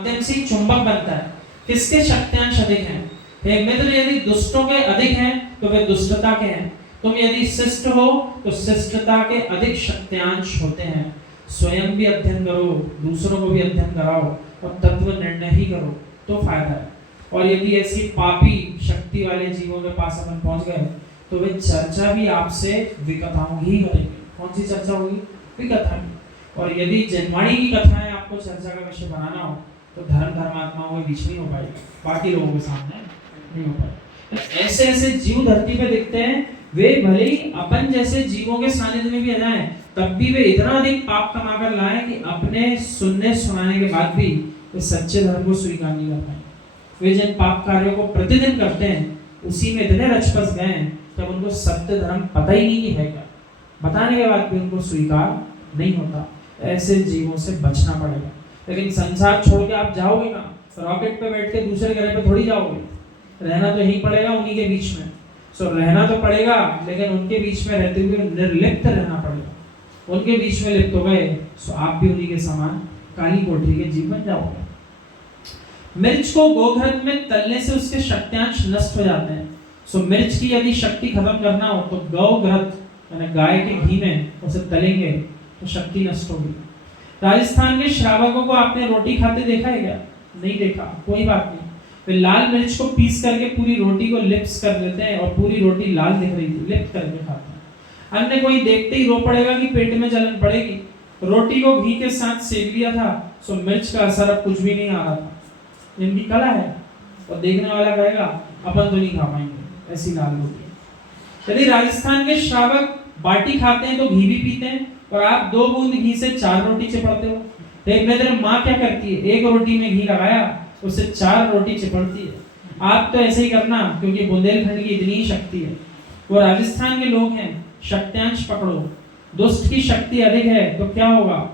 माध्यम से चुंबक बनता है। किसके शक्तियांश अधिक हैं? हे मित्र, यदि दुष्टों के अधिक हैं तो वे दुष्टता के हैं। तुम यदि शिष्ट हो तो शिष्टता के अधिक शक्तियांश होते हैं। स्वयं भी अध्ययन करो, दूसरों को भी अध्ययन कराओ और तत्व निर्णय ही करो तो फायदा है। और यदि ऐसी पापी शक्ति वाले जीवों के पास अपन पहुंच गए तो वे चर्चा भी आपसे विकथाओं ही करेंगे। कौन सी चर्चा होगी? विकथा की। और यदि जनवाणी की कथाएं आपको चर्चा का विषय बनाना हो तो धर्मात्माओं के बीच नहीं हो पाएगी, बाकी लोगों के सामने नहीं हो पाएगी। ऐसे ऐसे जीव धरती पे दिखते हैं, वे भले ही अपन जैसे जीवों के सानिध्य में भी आ जाएं, तब भी वे इतना अधिक पाप कमा कर लाएं कि अपने सुनने सुनाने के बाद भी वे सच्चे धर्म को स्वीकार नहीं कर पाए। वे जिन पाप कार्यों को प्रतिदिन करते हैं उसी में इतने रचपस गए हैं कि उनको सत्य धर्म पता ही नहीं है क्या, बताने के बाद भी उनको स्वीकार नहीं होता। ऐसे जीवों से बचना पड़ेगा। लेकिन संसार छोड़ के आप जाओगे कहाँ? रॉकेट पे बैठ के दूसरे ग्रह पे थोड़ी जाओगे, रहना तो यहीं पड़ेगा उन्हीं के बीच में। सो रहना तो पड़ेगा, लेकिन उनके बीच में रहते हुए निर्लिप्त रहना पड़ेगा। उनके बीच में लिप्त हो गए सो आप भी उन्हीं के समान काली कोठरी के जीव बन जाओगे। मिर्च को गोघृत में तलने से उसके शक्तियांश नष्ट हो जाते हैं। सो मिर्च की यदि शक्ति खत्म करना हो तो गौघृत यानी गाय के घी में उसे तलेंगे तो शक्ति नष्ट होगी। राजस्थान के श्रावकों को आपने रोटी खाते देखा है क्या? नहीं देखा, कोई बात नहीं। वे लाल मिर्च को पीस करके पूरी रोटी को लिप्स कर लेते हैं और पूरी रोटी लाल दिख रही थी, लिप्त करके खाते हैं। अन्य कोई देखते ही रो पड़ेगा कि पेट में जलन पड़ेगी। रोटी को घी के साथ सेक लिया था सो मिर्च का असर अब कुछ भी नहीं आ रहा था। इनकी कला है और देखने वाला कहेगा अपन तो नहीं खा पाएंगे ऐसी लाल रोटी। यदि राजस्थान के श्रावक बाटी खाते हैं तो घी भी पीते हैं और आप 2 बूंद घी से 4 रोटी चिपड़ते हो। एक मेरे माँ क्या करती है, एक रोटी में घी लगाया उससे 4 रोटी चिपड़ती है। आप तो ऐसे ही करना, क्योंकि बुंदेलखंड की इतनी शक्ति है। वो राजस्थान के लोग हैं, शक्तियांश पकड़ो। दुष्ट की शक्ति अधिक है तो क्या होगा?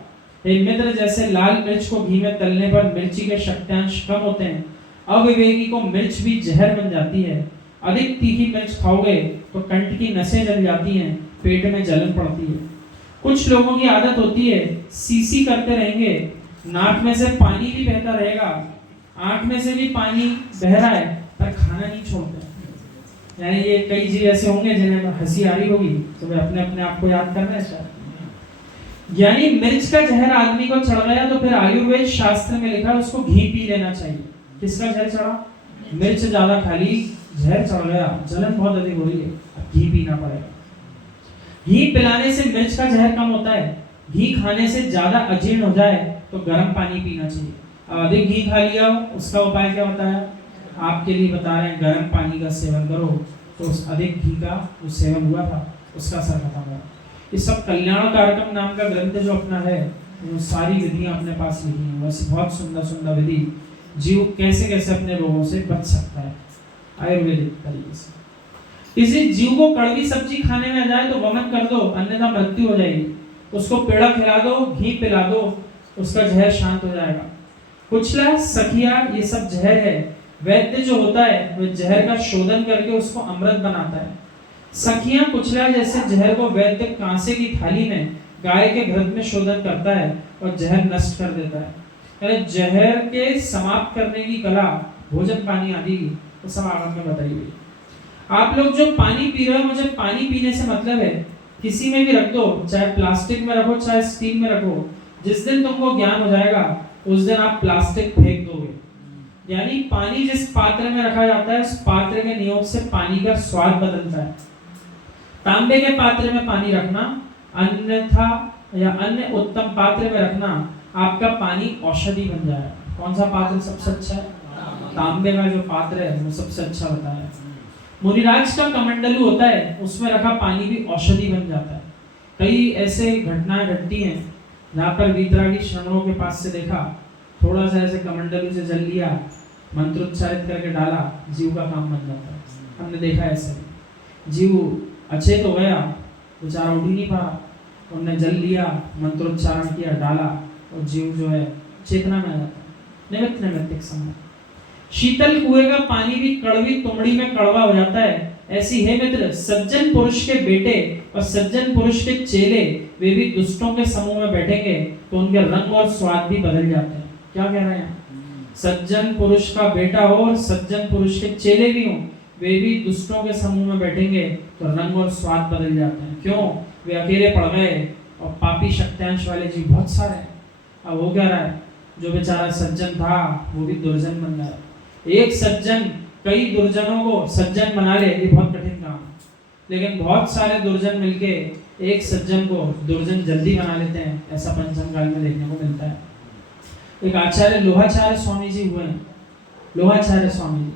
एक मित्र, जैसे लाल मिर्च को घी में तलने पर मिर्ची के शक्तियांश कम होते हैं, अविवेकी को मिर्च भी जहर बन जाती है। अधिक तीखी मिर्च खाओगे तो कंठ की नसें जल जाती हैं, पेट में जलन पड़ती है। कुछ लोगों की आदत होती है सीसी करते रहेंगे, नाक में से पानी भी बहता रहेगा, आंख में से भी पानी बह रहा है पर खाना नहीं छोड़ते। यानी ये कई जीव ऐसे होंगे जिन्हें हंसी आ रही होगी तो वे अपने अपने आप को याद कर रहे हैं। यानी मिर्च का जहर आदमी को चढ़ गया तो फिर आयुर्वेद शास्त्र में लिखा है उसको घी पी लेना चाहिए। किसका जहर चढ़ा? मिर्च ज्यादा खा ली, जहर चढ़ गया, जलन बहुत अधिक हो रही है, अब घी पीना पड़ेगा। घी पिलाने से मिर्च का जहर कम होता है। घी खाने से ज्यादा अजीर्ण हो जाए तो गर्म पानी पीना चाहिए। अब अधिक घी खा लिया उसका उपाय क्या होता है? आपके लिए बता रहे हैं, गर्म पानी का सेवन करो तो उस अधिक घी का जो सेवन हुआ था उसका असर खत्म होगा। ये सब कल्याण कारकम नाम का ग्रंथ जो अपना है वो सारी विधियां अपने पास लिखी हैं। वैसे बहुत सुंदर सुंदर विधि, जीव कैसे कैसे अपने रोगों से बच सकता है आयुर्वेदिक तरीके से। किसी जीव को कड़वी सब्जी खाने में आ जाए तो वमन कर दो, अन्यथा मृत्यु हो जाएगी। उसको पेड़ा खिला दो, घी पिला दो, उसका जहर शांत हो जाएगा। कुचला, सखिया, ये सब जहर है। वैद्य जो होता है वह जहर का शोधन करके उसको अमृत बनाता है। सखिया, कुचला जैसे जहर को वैद्य कांसे की थाली में गाय के घृत में शोधन करता है और जहर नष्ट कर देता है। यानी जहर के समाप्त करने की कला, भोजन पानी आदि तो सब आगम में बताई गई। आप लोग जो पानी पी रहे हो, मुझे पानी पीने से मतलब है किसी में भी रख दो, चाहे प्लास्टिक में रखो चाहे स्टील में रखो। जिस दिन तुमको ज्ञान हो जाएगा उस दिन आप प्लास्टिक फेंक दोगे। यानी पानी जिस पात्र में रखा जाता है उस पात्र के नियोग से पानी का स्वाद बदलता है। तांबे के पात्र में पानी रखना, अन्यथा या अन्य उत्तम पात्र में रखना, आपका पानी औषधि बन जाएगा। कौन सा पात्र सबसे अच्छा है? तांबे का जो पात्र है वो सबसे अच्छा होता है। मुनिराज का कमंडलू होता है, उसमें रखा पानी भी औषधि बन जाता है। कई ऐसे घटनाएं घटती हैं जहाँ पर वीतरागी श्रमणों के पास से देखा, थोड़ा सा ऐसे कमंडलू से जल लिया, मंत्रोच्चारित करके डाला, जीव का काम बन जाता है। हमने देखा ऐसे जीव अचेत हो गया, बेचारा उठ ही नहीं पा, उन्होंने जल लिया, मंत्रोच्चारण किया, डाला और जीव जो है चेतना में आ जाता है। निमित्त नैमित्तिक संबंध। शीतल कुएं का पानी भी कड़वी तुमड़ी में कड़वा हो जाता है। ऐसी है मित्र, सज्जन पुरुष के बेटे और सज्जन पुरुष के चेले, वे भी दुष्टों के समूह में बैठेंगे तो उनके रंग और स्वाद भी बदल जाते हैं। क्या कह रहे हैं? सज्जन पुरुष का बेटा हो और सज्जन पुरुष के चेले भी हों, वे भी दुष्टों के समूह में बैठेंगे तो रंग और स्वाद बदल जाते हैं। क्यों? वे अकेले पड़ गए और पापी शक्त्यांश वाले जीव बहुत सारे हैं। अब हो क्या रहा है, जो बेचारा सज्जन था वो भी दुर्जन बन गया। एक सज्जन कई दुर्जनों को सज्जन बना ले, ये बहुत कठिन काम है, लेकिन बहुत सारे दुर्जन मिलके एक सज्जन को दुर्जन जल्दी बना लेते हैं। ऐसा पंचम काल में देखने को मिलता है। एक आचार्य लोहाचार्य स्वामी जी हुए हैं, लोहाचार्य स्वामी जी,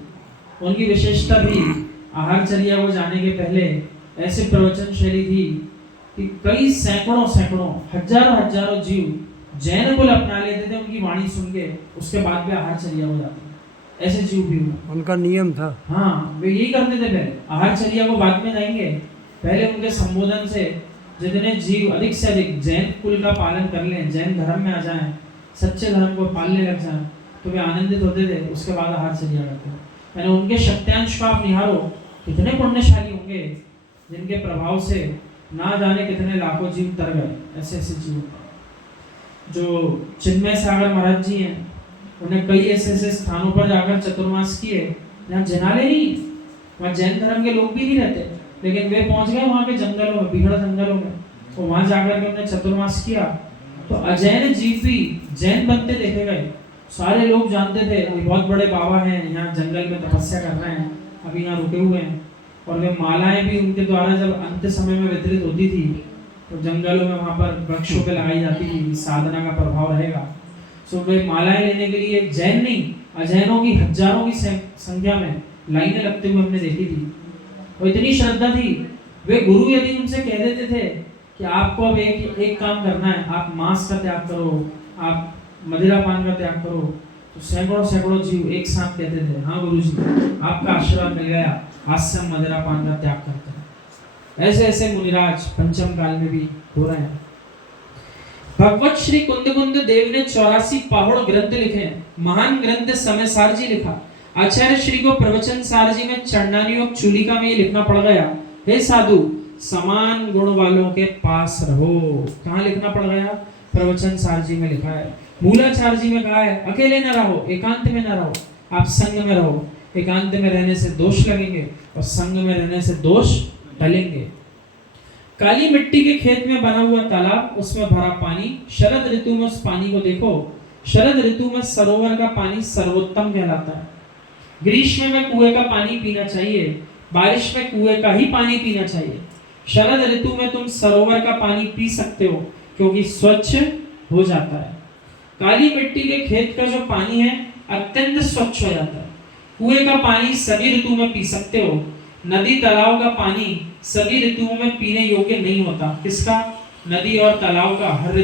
उनकी विशेषता भी आहारचर्या को जाने के पहले ऐसे प्रवचन शैली थी कि कई सैकड़ों हजारों जीव जैन कुल अपना लेते थे उनकी वाणी सुन के, उसके बाद भी आहारचर्या हो जाती है। ऐसे जीव भी हुए, उनका नियम था। हाँ, वे यही करते थे। पहले आहारचर्या को बाद में जाएंगे, पहले उनके संबोधन से जितने जीव अधिक से अधिक जैन कुल का पालन कर लें, जैन धर्म में आ जाएं, सच्चे धर्म को पालने लग जाएं, तो वे आनंदित होते थे। उसके बाद आहारचर्या करते थे। यानी उनके शक्त्यांश को आप निहारो, कितने पुण्यशाली होंगे जिनके प्रभाव से ना जाने कितने लाखों जीव तर गए। ऐसे ऐसे जीव जो चिन्मय सागर महाराज जी हैं, उन्हें कई ऐसे स्थानों पर जाकर चतुर्मास किए जहाँ जनाले नहीं, वहाँ जैन धर्म के लोग भी नहीं रहते, लेकिन वे पहुंच गए वहाँ के जंगलों में, बिगड़ जंगलों में, तो वहाँ जाकर के उन्होंने चतुर्मास किया तो अजैन जीव भी जैन बनते देखे गए। सारे लोग जानते थे ये बहुत बड़े बाबा हैं, यहाँ जंगल में तपस्या कर रहे हैं, अभी यहाँ रुके हुए हैं। और वे मालाएं भी उनके द्वारा जब अंत समय में वितरित होती थी तो जंगलों में वहाँ पर वृक्षों पे लगाई जाती थी, साधना का प्रभाव रहेगा। सो वे मालाएं लेने के लिए जैन नहीं, अजैनों की हजारों की संख्या में लाइनें लगते हुए हमने देखी थी। और इतनी श्रद्धा थी, वे गुरु यदि उनसे कह देते थे कि आपको अब एक काम करना है, आप मांस का त्याग करो, आप मदिरा पान का त्याग करो, तो सैकड़ों जीव एक साथ कहते थे हाँ गुरुजी, आपका आशीर्वाद मिल गया, आज से हम मदिरा पान का त्याग करते हैं। ऐसे ऐसे मुनिराज पंचम काल में भी हो रहे हैं। भगवत श्री कुंद देव ने 84 पाहुड़ ग्रंथ लिखे हैं। महान ग्रंथ समय सार जी लिखा। आचार्य श्री को प्रवचन सार जी में चंडानियोग चूलिका में ये लिखना पड़ गया, हे साधु समान गुण वालों के पास रहो। कहाँ लिखना पड़ गया? प्रवचन सार जी में लिखा है। मूलाचार्य जी में कहा है अकेले न रहो, एकांत में न रहो, आप संग में रहो। एकांत में रहने से दोष लगेंगे और संग में रहने से दोष टलेंगे। काली मिट्टी के खेत में बना हुआ तालाब, उसमें भरा पानी, शरद ऋतु में उस पानी को देखो। शरद ऋतु में सरोवर का पानी सर्वोत्तम कहलाता है। ग्रीष्म में कुएं का पानी पीना चाहिए, बारिश में कुएं का ही पानी पीना चाहिए। शरद ऋतु में तुम सरोवर का पानी पी सकते हो क्योंकि स्वच्छ हो जाता है। काली मिट्टी के खेत का जो पानी है अत्यंत स्वच्छ हो जाता है। कुएं का पानी सभी ऋतु में पी सकते हो। नदी तालाब का पानी सभी ऋतुओं में पीने योग्य नहीं होता। किसका? नदी और तालाब का हर